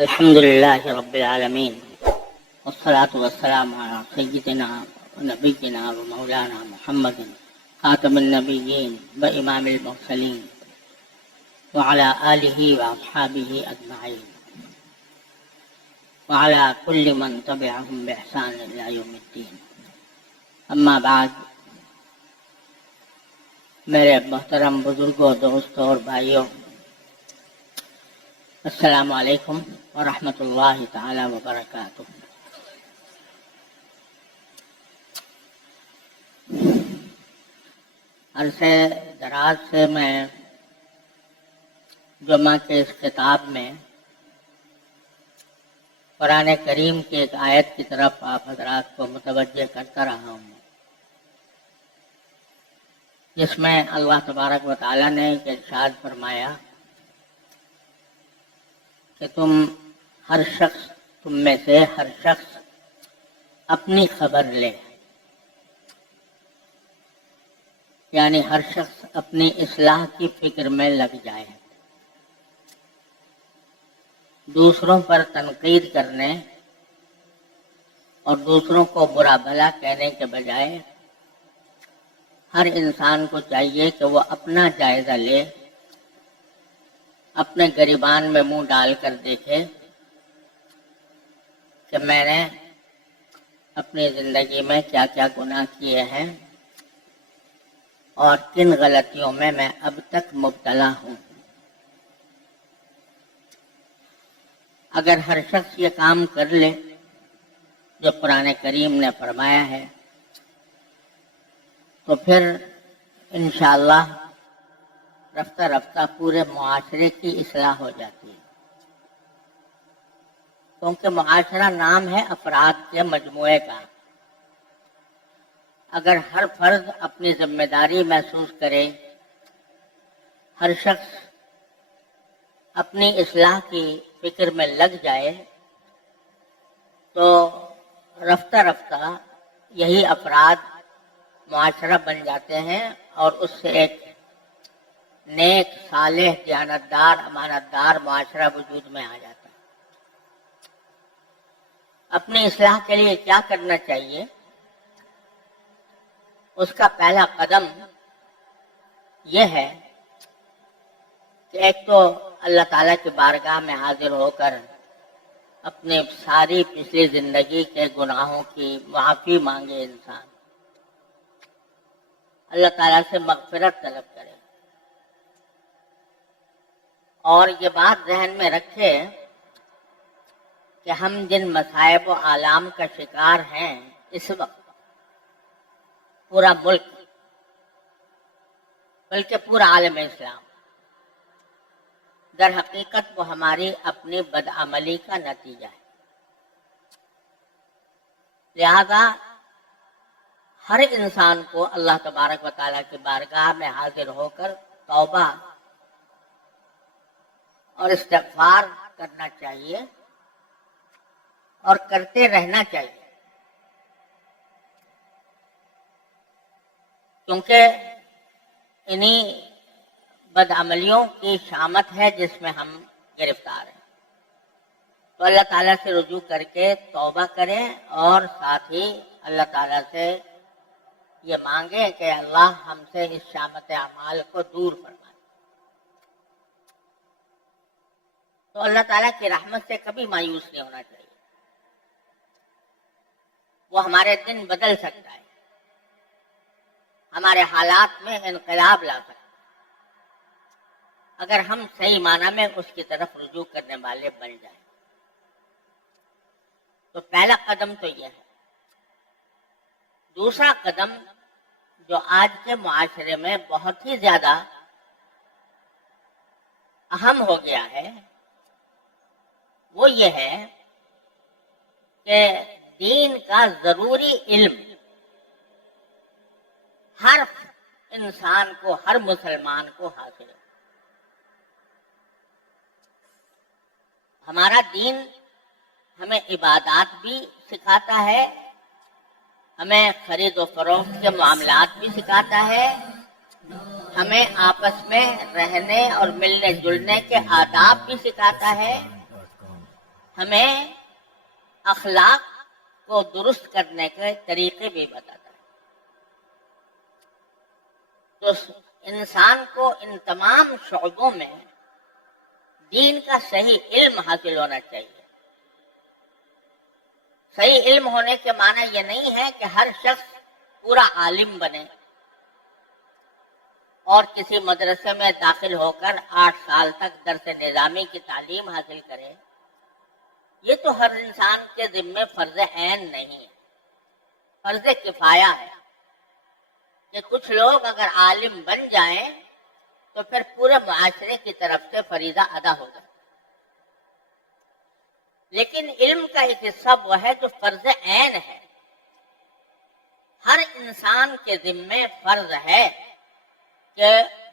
الحمد لله رب العالمين والصلاة والسلام على سيدنا ونبينا ومولانا محمد خاتم النبيين وإمام المرسلين وعلى آله وأصحابه أجمعين وعلى كل من تبعهم بإحسان إلى يوم الدين. أما بعد، میرے محترم بزرگوں، دوستوں اور بھائیوں، السلام علیکم ورحمۃ اللہ تعالی وبرکاتہ۔ عرصے دراز سے میں جمعہ کے اس خطاب میں قرآن کریم کی ایک آیت کی طرف آپ حضرات کو متوجہ کرتا رہا ہوں، جس میں اللہ تبارک و تعالی نے ایک ارشاد فرمایا کہ تم میں سے ہر شخص اپنی خبر لے، یعنی ہر شخص اپنی اصلاح کی فکر میں لگ جائے، دوسروں پر تنقید کرنے اور دوسروں کو برا بھلا کہنے کے بجائے ہر انسان کو چاہیے کہ وہ اپنا جائزہ لے، اپنے گریبان میں منہ ڈال کر دیکھے کہ میں نے اپنی زندگی میں کیا کیا گناہ کیے ہیں اور کن غلطیوں میں اب تک مبتلا ہوں۔ اگر ہر شخص یہ کام کر لے جو قرآن کریم نے فرمایا ہے تو پھر انشاءاللہ رفتہ رفتہ پورے معاشرے کی اصلاح ہو جاتی ہے، کیونکہ معاشرہ نام ہے افراد کے مجموعے کا۔ اگر ہر فرد اپنی ذمہ داری محسوس کرے، ہر شخص اپنی اصلاح کی فکر میں لگ جائے تو رفتہ رفتہ یہی افراد معاشرہ بن جاتے ہیں اور اس سے ایک نیک، صالح، دیانتدار، امانتدار معاشرہ وجود میں آ جاتا ہے۔ اپنی اصلاح کے لیے کیا کرنا چاہیے؟ اس کا پہلا قدم یہ ہے کہ ایک تو اللہ تعالیٰ کی بارگاہ میں حاضر ہو کر اپنے ساری پچھلی زندگی کے گناہوں کی معافی مانگے، انسان اللہ تعالیٰ سے مغفرت طلب کرے، اور یہ بات ذہن میں رکھے کہ ہم جن مصائب و آلام کا شکار ہیں اس وقت، پورا ملک بلکہ پورا عالم اسلام، در حقیقت وہ ہماری اپنی بدعملی کا نتیجہ ہے۔ لہذا ہر انسان کو اللہ تبارک و تعالیٰ کی بارگاہ میں حاضر ہو کر توبہ اور استغفار کرنا چاہیے اور کرتے رہنا چاہیے، کیونکہ انہی بدعملیوں کی شامت ہے جس میں ہم گرفتار ہیں۔ تو اللہ تعالیٰ سے رجوع کر کے توبہ کریں اور ساتھ ہی اللہ تعالیٰ سے یہ مانگیں کہ اللہ ہم سے اس شامت اعمال کو دور فرمائے۔ تو اللہ تعالیٰ کی رحمت سے کبھی مایوس نہیں ہونا چاہیے، وہ ہمارے دن بدل سکتا ہے، ہمارے حالات میں انقلاب لا سکتا ہے، اگر ہم صحیح معنی میں اس کی طرف رجوع کرنے والے بن جائیں۔ تو پہلا قدم تو یہ ہے۔ دوسرا قدم جو آج کے معاشرے میں بہت ہی زیادہ اہم ہو گیا ہے وہ یہ ہے کہ دین کا ضروری علم ہر انسان کو، ہر مسلمان کو حاصل ہے۔ ہمارا دین ہمیں عبادات بھی سکھاتا ہے، ہمیں خرید و فروخت کے معاملات بھی سکھاتا ہے، ہمیں آپس میں رہنے اور ملنے جلنے کے آداب بھی سکھاتا ہے، हमें अखलाक को दुरुस्त करने के तरीके भी बताता है। तो इंसान को इन तमाम शोबों में दीन का सही इल्म हासिल होना चाहिए। सही इल्म होने के माना यह नहीं है कि हर शख्स पूरा आलिम बने और किसी मदरसे में दाखिल होकर 8 साल तक दर्स निज़ामी की तालीम हासिल करे। ये तो हर इंसान के जिम्मे फर्ज ऐन नहीं है, फर्ज किफाया है कि कुछ लोग अगर आलिम बन जाएं तो फिर पूरे मुआशरे की तरफ से फरीजा अदा हो जाए। लेकिन इल्म का एक हिस्सा वो है जो फर्ज ऐन है। हर इंसान के जिम्मे फर्ज है कि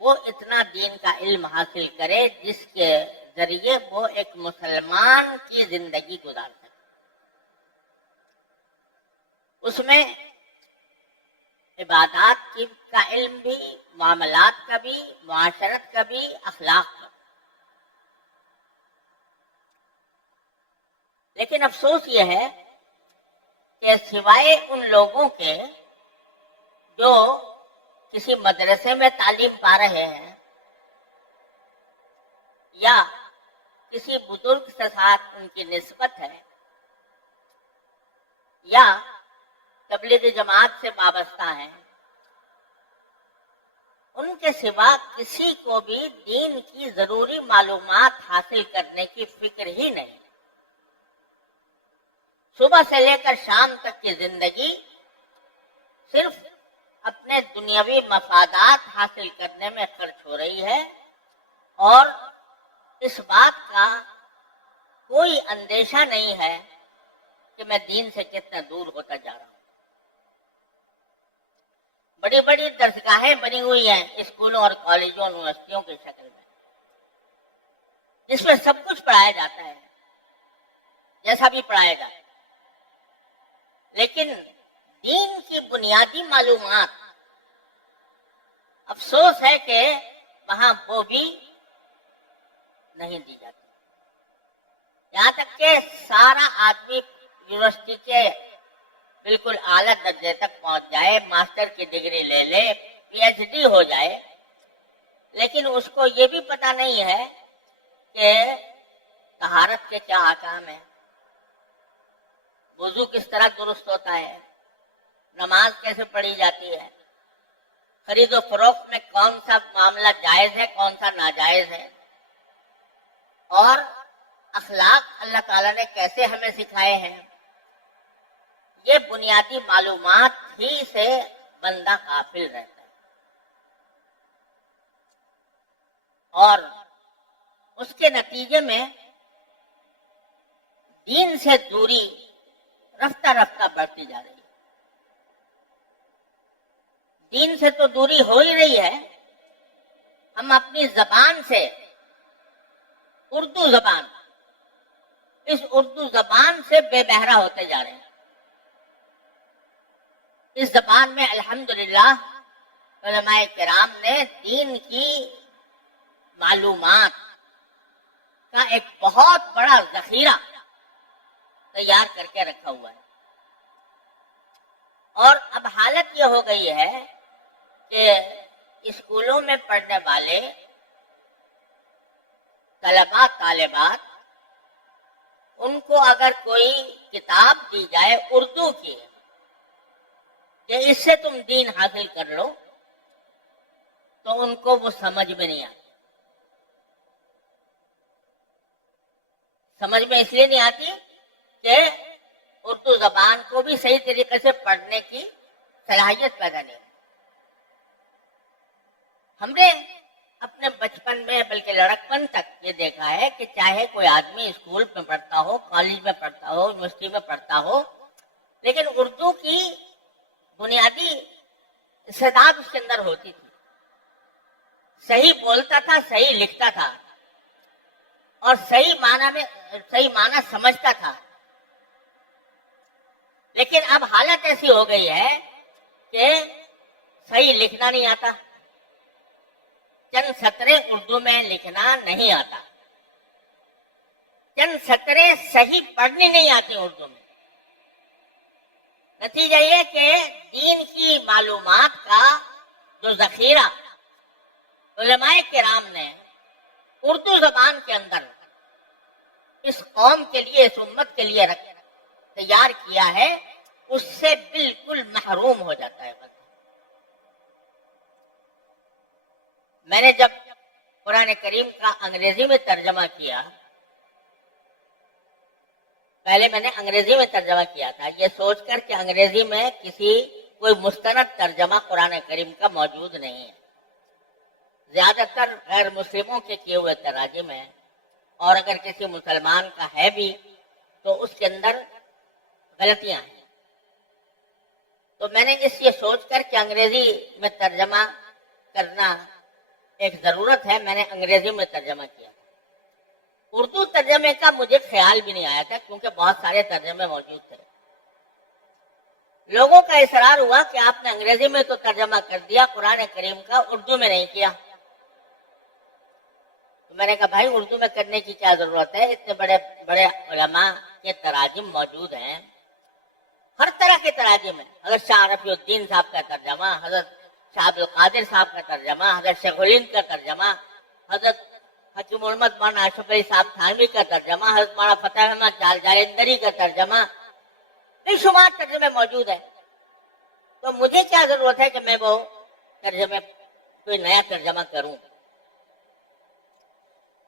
वो इतना दीन का इल्म हासिल करे जिसके जरिए वो एक मुसलमान की जिंदगी गुजार सके। उसमें इबादत की का इल्म भी, मामलात का भी, मुआशरत का भी, अखलाक का। लेकिन अफसोस ये है कि सिवाय उन लोगों के जो किसी मदरसे में तालीम पा रहे हैं या किसी बुजुर्ग के साथ उनकी निस्बत है या तबलीगी जमात से वाबस्ता हैं, उनके सिवा किसी को भी दीन की जरूरी मालूमात हासिल करने की फिक्र ही नहीं। सुबह से लेकर शाम तक की जिंदगी सिर्फ अपने दुनियावी मफादात हासिल करने में खर्च हो रही है और इस बात का कोई अंदेशा नहीं है कि मैं दीन से कितना दूर होता जा रहा हूं। बड़ी बड़ी दरसगाहें बनी हुई हैं स्कूलों और कॉलेजों और यूनिवर्सिटियों की शक्ल में, जिसमें सब कुछ पढ़ाया जाता है जैसा भी पढ़ाया जाता है, लेकिन दीन की बुनियादी मालूमात अफसोस है कि वहां वो भी नहीं दी जाती। यहां तक कि सारा आदमी यूनिवर्सिटी के बिल्कुल आला दर्जे तक पहुंच जाए, मास्टर की डिग्री ले ले, पीएचडी हो जाए, लेकिन उसको ये भी पता नहीं है कि तहारत के क्या अहकाम है, वुजू किस तरह दुरुस्त होता है, नमाज कैसे पढ़ी जाती है, खरीदो फरोख्त में कौन सा मामला जायज है, कौन सा नाजायज है, और अखलाक अल्लाह ताला ने कैसे हमें सिखाए हैं। ये बुनियादी मालूमात ही से बंदा काफिल रहता है और उसके नतीजे में दीन से दूरी रफ्ता रफ्ता बढ़ती जा रही है। दीन से तो दूरी हो ही रही है, हम अपनी जबान से, उर्दू जबान, इस उर्दू जबान से बेबहरा होते जा रहे हैं। इस जबान में अल्हम्दुलिल्लाह उलमाए किराम ने दीन की मालूमात का एक बहुत बड़ा जखीरा तैयार करके रखा हुआ है। और अब हालत ये हो गई है कि स्कूलों में पढ़ने वाले तलबा तालिबात, उनको अगर कोई किताब दी जाए उर्दू की कि इससे तुम दीन हासिल कर लो, तो उनको वो समझ में नहीं आती। समझ में इसलिए नहीं आती कि उर्दू जबान को भी सही तरीके से पढ़ने की सलाहियत पैदा नहीं। हमने अपने बचपन में बल्कि लड़कपन तक ये देखा है कि चाहे कोई आदमी स्कूल में पढ़ता हो, कॉलेज में पढ़ता हो, यूनिवर्सिटी में पढ़ता हो, लेकिन उर्दू की बुनियादी इस्तेदाद उसके अंदर होती थी। सही बोलता था, सही लिखता था और सही माना समझता था। लेकिन अब हालत ऐसी हो गई है कि सही लिखना नहीं आता, चंद सतरे उर्दू में लिखना नहीं आता, चंद सतरें सही पढ़नी नहीं आती उर्दू में। नतीजा ये कि दीन की मालूमात का जो जखीरा उलमाए किराम ने उर्दू जबान के अंदर इस कौम के लिए, इस उम्मत के लिए तैयार किया है, उससे बिल्कुल महरूम हो जाता है बंदा। मैंने जब कुरान करीम का अंग्रेजी में तर्जमा किया, पहले मैंने अंग्रेजी में तर्जमा किया था ये सोचकर कि अंग्रेजी में कोई मुस्तनद तर्जमा कुरान करीम का मौजूद नहीं है। ज्यादातर गैर मुस्लिमों के किए हुए तराजिम है, और अगर किसी मुसलमान का है भी तो उसके अंदर गलतियां हैं। तो मैंने ये सोचकर कि अंग्रेजी में तर्जमा करना एक जरूरत है, मैंने अंग्रेजी में तर्जमा किया। उर्दू तर्जमे का मुझे ख्याल भी नहीं आया था, क्योंकि बहुत सारे तर्जमे मौजूद थे। लोगों का इसरार हुआ कि आपने अंग्रेजी में तो तर्जमा कर दिया, कुरान करीम का उर्दू में नहीं किया। तो मैंने कहा भाई उर्दू में करने की क्या जरूरत है, इतने बड़े बड़े उलमा के तराजिम मौजूद हैं, हर तरह के तराजिम है। हजरत शाह रफीउद्दीन साहब का तर्जमा, हजरत शाह अब्दुल कादिर साहब का तर्जमा, हजरत शेखुल का तर्जमा, हजरत हकीम मोहम्मद मौलाना अशरफ अली साहब थानवी का तर्जमा, हजरत मौलाना फतेह अहमद जालंधरी का तर्जमा, बेशुमार तर्जमे मौजूद है। तो मुझे क्या जरूरत है कि मैं वो तर्जमे कोई नया तर्जमा करूं।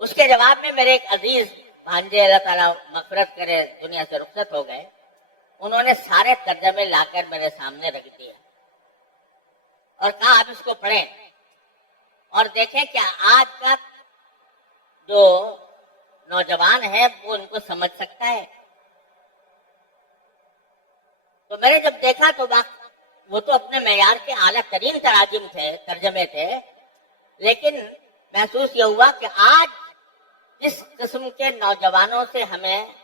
उसके जवाब में मेरे एक अजीज भांजे, अल्लाह ताला मगफिरत करे, दुनिया से रुखसत हो गए, उन्होंने सारे तर्जमे लाकर मेरे सामने रख दिया और कहा आप इसको पढ़ें और देखें क्या आज का जो नौजवान है वो इनको समझ सकता है। तो मैंने जब देखा तो वो तो अपने मेयार के आला तरीन तराजिम थे, तर्जमे थे, लेकिन महसूस ये हुआ कि आज जिस किस्म के नौजवानों से हमें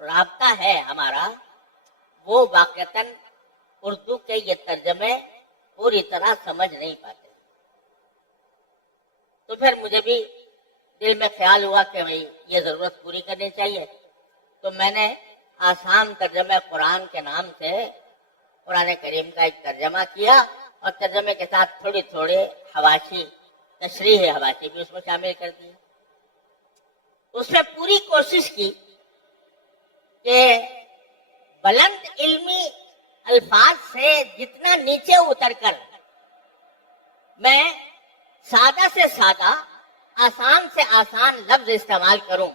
राब्ता है हमारा, वो वाकईतन उर्दू के ये तर्जमे पूरी तरह समझ नहीं पाते। तो फिर मुझे भी दिल में ख्याल हुआ कि भाई ये जरूरत पूरी करनी चाहिए। तो मैंने आसान तर्जमे कुरान के नाम से कुरान करीम का एक तर्जमा किया और तर्जमे के साथ थोड़ी थोड़ी हवाशी, तशरीह हवाशी भी उसमें शामिल कर दी। उसमें पूरी कोशिश की कि बुलंद इल्मी अल्फाज से जितना नीचे उतरकर मैं सादा से सादा, आसान से आसान लफ्ज इस्तेमाल करूं,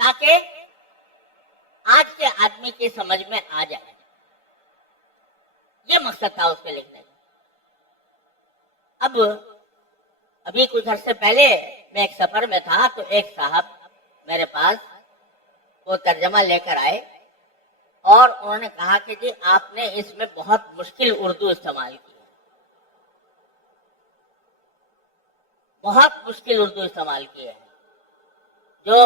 ताकि आज के आदमी की समझ में आ जाए। ये मकसद था उसके लिखने का। अब अभी कुछ अर्से पहले मैं एक सफर में था, तो एक साहब मेरे पास वो तर्जमा लेकर आए और उन्होंने कहा कि जी आपने इसमें बहुत मुश्किल उर्दू इस्तेमाल की है, बहुत मुश्किल उर्दू इस्तेमाल की है, जो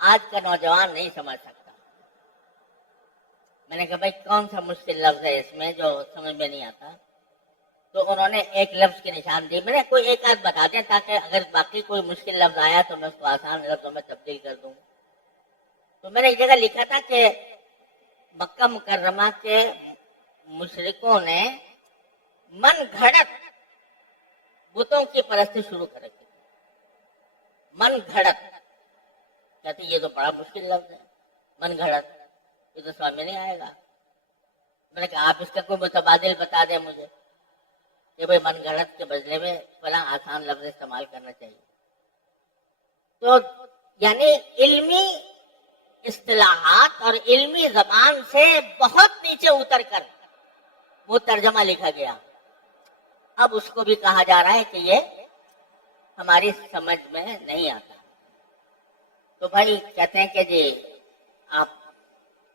आज का नौजवान नहीं समझ सकता। मैंने कहा भाई कौन सा मुश्किल लफ्ज है इसमें जो समझ में नहीं आता। तो उन्होंने एक लफ्ज की निशान दी, मैंने कोई एक आध बता दें ताकि अगर बाकी कोई मुश्किल लफ्ज आया तो मैं उसको आसान लफ्जों में तब्दील कर दूं। तो मैंने एक जगह लिखा था कि मक्का मुकर्रमा के मुशरिकों ने मन घड़त बुतों की परस्ती शुरू कर रखी। मन घड़त कहते ये तो बड़ा मुश्किल लफ्ज है, मन घड़त, ये तो समझ में नहीं आएगा। मैंने कहा आप इसका कोई मुतबादिल बता दें मुझे कि भाई मन घड़त के बदले में फला आसान लफ्ज इस्तेमाल करना चाहिए। तो यानी इल्मी इस्तिलाहात और इल्मी जबान से बहुत नीचे उतरकर वो तर्जमा लिखा गया। अब उसको भी कहा जा रहा है कि ये हमारी समझ में नहीं आता। तो भाई कहते हैं कि जी आप,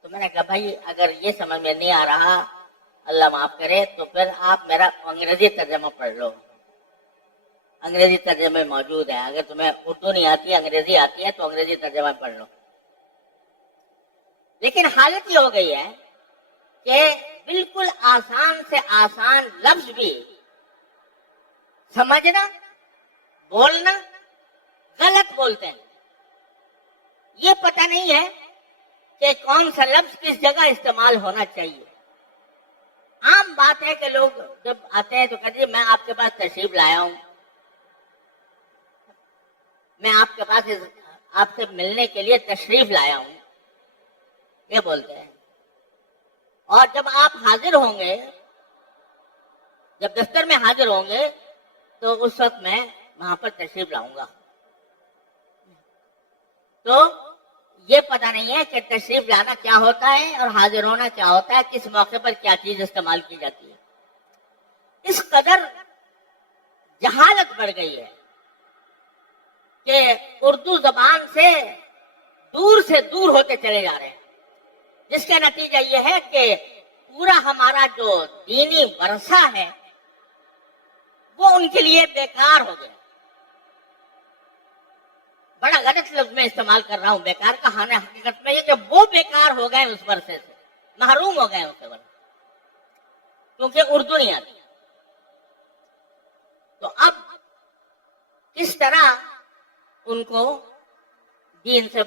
तो मैंने कहा भाई अगर ये समझ में नहीं आ रहा, अल्लाह माफ करे, तो फिर आप मेरा अंग्रेजी तर्जमा पढ़ लो। अंग्रेजी तर्जमे मौजूद है, अगर तुम्हें उर्दू नहीं आती अंग्रेजी आती है तो अंग्रेजी तर्जमा पढ़ लो। लेकिन हालत ये हो गई है कि बिल्कुल आसान से आसान लफ्ज भी समझना, बोलना गलत बोलते हैं। یہ پتہ نہیں ہے کہ کون سا لفظ کس جگہ استعمال ہونا چاہیے. عام بات ہے کہ لوگ جب آتے ہیں تو کہتے ہیں میں آپ کے پاس تشریف لایا ہوں, میں آپ کے پاس آپ سے ملنے کے لیے تشریف لایا ہوں, یہ بولتے ہیں. اور جب آپ حاضر ہوں گے, جب دفتر میں حاضر ہوں گے تو اس وقت میں وہاں پر تشریف لاؤں گا. تو یہ پتہ نہیں ہے کہ تشریف لانا کیا ہوتا ہے اور حاضر ہونا کیا ہوتا ہے, کس موقع پر کیا چیز استعمال کی جاتی ہے. اس قدر جہالت بڑھ گئی ہے کہ اردو زبان سے دور ہوتے چلے جا رہے ہیں, جس کا نتیجہ یہ ہے کہ پورا ہمارا جو دینی ورثہ ہے وہ ان کے لیے بیکار ہو گیا. بڑا غلط لفظ میں استعمال کر رہا ہوں بیکار کا, حقیقت میں یہ کہ وہ بیکار ہو گئے, اس ورثے سے محروم ہو گئے اس سے, کیونکہ اردو نہیں آتی. تو اب کس طرح ان کو دین سے